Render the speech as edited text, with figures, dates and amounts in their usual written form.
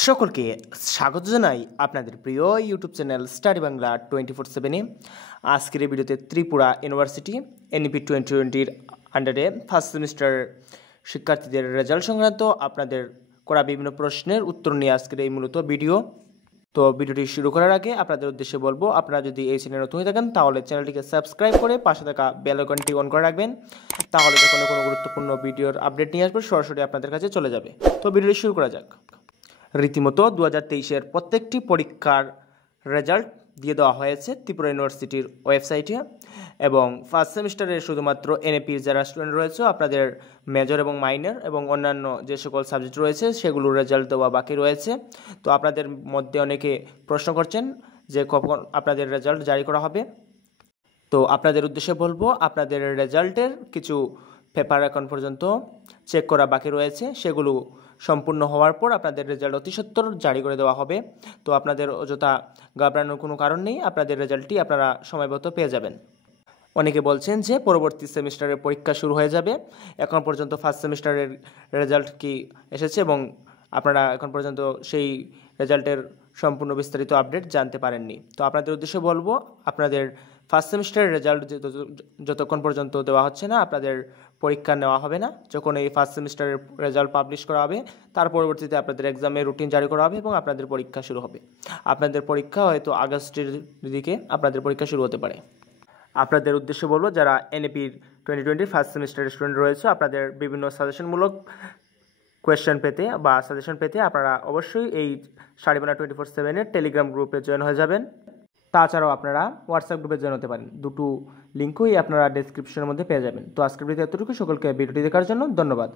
সকলকে স্বাগত জানাই আপনাদের প্রিয় ইউটিউব চ্যানেল স্টাডি বাংলা 24/7-এ। আজকের এই ভিডিওতে ত্রিপুরা ইউনিভার্সিটি এনইপি 2020-র আন্ডারে ফার্স্ট সেমিস্টার শিক্ষার্থীদের রেজাল্ট সংক্রান্ত আপনাদের করা বিভিন্ন প্রশ্নের উত্তর নিয়ে আজকের এই মূলত ভিডিও। তো ভিডিওটি শুরু করার আগে আপনাদের উদ্দেশ্যে বলবো, আপনারা যদি এই চ্যানেলে নতুন হয়ে থাকেন তাহলে চ্যানেলটিকে সাবস্ক্রাইব করে পাশে থাকা বেল আইকনটি অন করে রাখবেন। তাহলে যখন কোনো গুরুত্বপূর্ণ ভিডিওর আপডেট নিয়ে আসবে সরাসরি আপনাদের কাছে চলে যাবে। তো ভিডিওটি শুরু করা যাক। রীতিমতো 2023-এর প্রত্যেকটি পরীক্ষার রেজাল্ট দিয়ে দেওয়া হয়েছে ত্রিপুরা ইউনিভার্সিটির ওয়েবসাইটে, এবং ফার্স্ট সেমিস্টারের শুধুমাত্র এনএপির যারা স্টুডেন্ট রয়েছে আপনাদের মেজর এবং মাইনর এবং অন্যান্য যে সকল সাবজেক্ট রয়েছে সেগুলোর রেজাল্ট দেওয়া বাকি রয়েছে। তো আপনাদের মধ্যে অনেকে প্রশ্ন করছেন যে কখন আপনাদের রেজাল্ট জারি করা হবে। তো আপনাদের উদ্দেশ্যে বলবো, আপনাদের রেজাল্টের কিছু পেপার এখন পর্যন্ত চেক করা বাকি রয়েছে, সেগুলো সম্পূর্ণ হওয়ার পর আপনাদের রেজাল্ট অতি সত্বর জারি করে দেওয়া হবে। তো আপনাদের অযথা ঘাবড়ানোর কোনো কারণ নেই, আপনাদের রেজাল্টটি আপনারা সময়মতো পেয়ে যাবেন। অনেকে বলছেন যে পরবর্তী সেমিস্টারের পরীক্ষা শুরু হয়ে যাবে, এখন পর্যন্ত ফার্স্ট সেমিস্টারের রেজাল্ট কি এসেছে এবং আপনারা এখন পর্যন্ত সেই রেজাল্টের সম্পূর্ণ বিস্তারিত আপডেট জানতে পারেননি। তো আপনাদের উদ্দেশ্যে বলবো, আপনাদের ফার্স্ট সেমিস্টারের রেজাল্ট যতক্ষণ পর্যন্ত দেওয়া হচ্ছে না আপনাদের পরীক্ষা নেওয়া হবে না। যখন এই ফার্স্ট সেমিস্টারের রেজাল্ট পাবলিশ করা হবে তার পরবর্তীতে আপনাদের এক্সামের রুটিন জারি করা হবে এবং আপনাদের পরীক্ষা শুরু হবে। আপনাদের পরীক্ষা হয়তো আগস্টের দিকে আপনাদের পরীক্ষা শুরু হতে পারে। আপনাদের উদ্দেশ্যে বলবো, যারা এনএপির 2020 ফার্স্ট সেমিস্টারের স্টুডেন্ট রয়েছে আপনাদের বিভিন্ন সাজেশনমূলক কোয়েশ্চেন পেতে বা সাজেশন পেতে আপনারা অবশ্যই এই স্টাডি বাংলা 24/7-এর টেলিগ্রাম গ্রুপে জয়েন হয়ে যাবেন। তাছাড়াও আপনারা হোয়াটসঅ্যাপ গ্রুপে জয়েন হতে পারেন, দুটো লিঙ্কই আপনারা ডেসক্রিপশনের মধ্যে পেয়ে যাবেন। তো আজকের ভিডিওতে এতটুকু। সকলকে ভিডিওটি দেখার জন্য ধন্যবাদ।